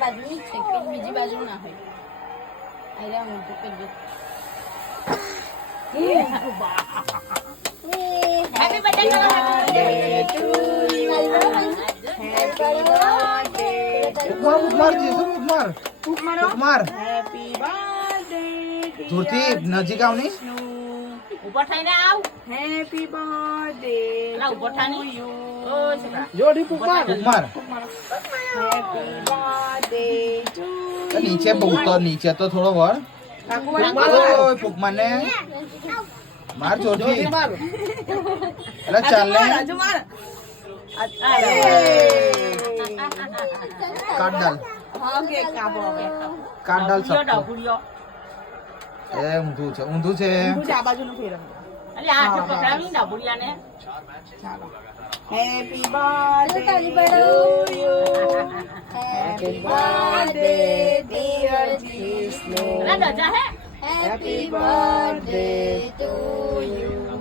બાજુની જ છે કે બીજી બાજુ ના હોય આયા હું તો કરી હેપી બર્થડે ટુ યુ ઉપમાર હેપી બર્થડે ધોતી નજીક આવની ઉપર થઈને આવ હેપી બર્થડે લા ઉપર થાની ઓ સકા જોડી ઉપમાર હેપી બર્થડે ટુ નીચે બહુ તો નીચે તો થોડો વળ ઓય પુકમાર ને માર જોડી અરે ચાલ ને કાટ ડાલ હા કે કાપો કાટ ડાલ ગુડિયો સબ ગુડિયો એ ઊંધું છે ઊંધું છે તું આ બાજુનું ફેરવ અલે આ તો પકડાવી ના ગુડિયાને ચાલો happy birthday to you happy birthday dear જીસ્નો અલા દજા હે હેપી બર્થડે ટુ યુ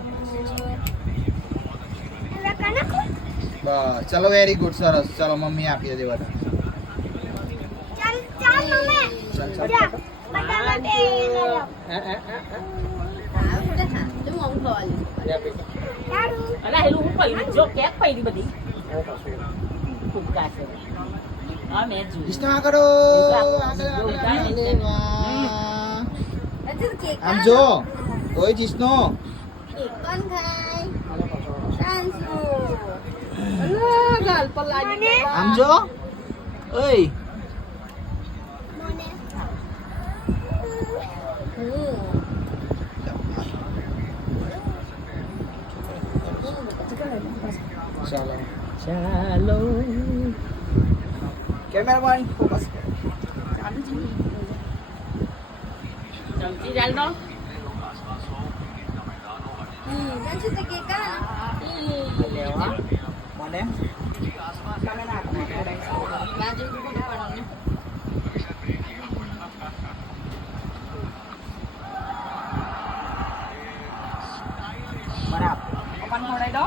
બસ ચલો વેરી ગુડ સરસ ચલો મમ્મી આપી દે બધા ચાલ અલા હેલું હું પૈડી જો કેક પૈડી બધી ફૂટકા છે હા મે જોઈ વિષ્ણુ કરો આમ જો ઓય જીષ્ણુ કોણ ખાય સાંસુ ગાલ પર લાગી આમ જો ઓય ચાલો ચાલો કેમેરામેન ફોકસ ચમચી ચાલ દો લેવા મને તમે ના બાજુ પડવાનું બરાબર પપ્પાને ખવડાવી દો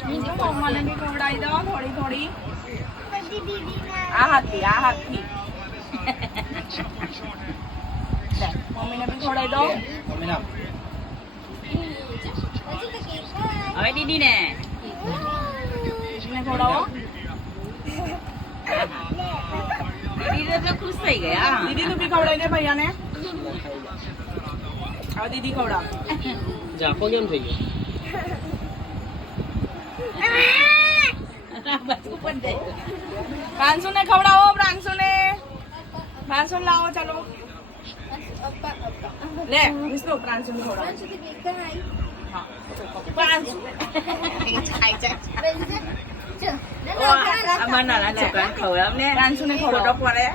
બીજી કોમલને બી ખવડાવી દો થોડી થોડી આ હાથથી લે મમ્મીને બી ખવડાવી દો મમ્મી ના હવે દીદી ને દીદીને ખવડાવો દીદી તો ખુશ થઈ ગયા દીદી તું બી ખવડાવી દે ભૈયાને હવે દીદી ખવડાવ જાપો કેમ થઈ ગયો પ્રાંશુને ખવડાવો પ્રાંશુને લાવો ચાલો લે વિષ્ણુ પ્રાંશુને ખવડાવો હા પ્રાંશુ નાના છોકરાને ખવડાવને પ્રાંશુને ફોટો ખવડાવો પડે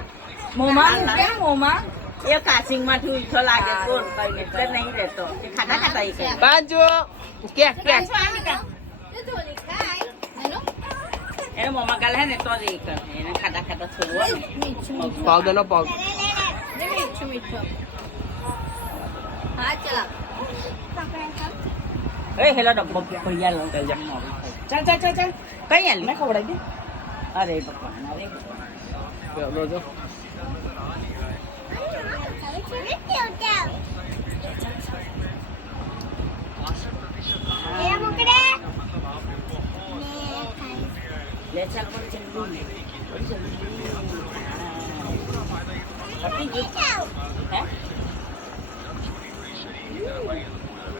મોમાં એ કાસિંગ માંથી ઉઠો લાગે કોણ કઈ એટલે નહીં રહેતો ખાતા ખાતા એ કરે બાજુ કે એને મોમાં ગાલે હે ને તો જ એ કરે એને ખાતા ખાતા છોડવો ને પાવ દે પાવ એ હેલો ડબ્બો ભૈયા લો ચાલ કઈ આલી મેં ખવડાવી દે અરે ભગવાન અરે ભગવાન લે ચાલ બોલ જલ્દી પતી ગયું હે